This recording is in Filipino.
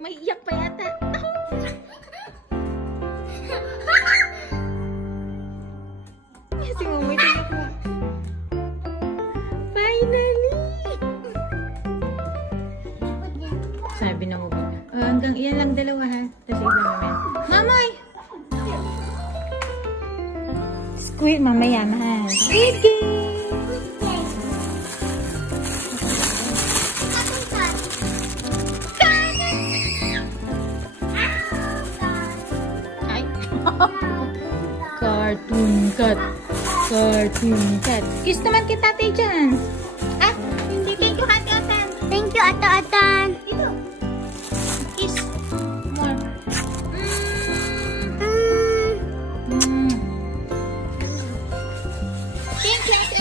May iyak pa yata. Si Mama tiyak mo. Finally! Sabi na mo ba? Hanggang iyan lang dalawa ha. Tapos iba naman. Mamoy! Squid mamaya mahal. Squid game! Ay! Cartoon cat. Cartoon cat. Kiss naman kita ate dyan. Ah, hindi. Thank you, Ate Atan. Thank you, Ate Atan. Dito. Kiss. More. Mm. Thank you, Ate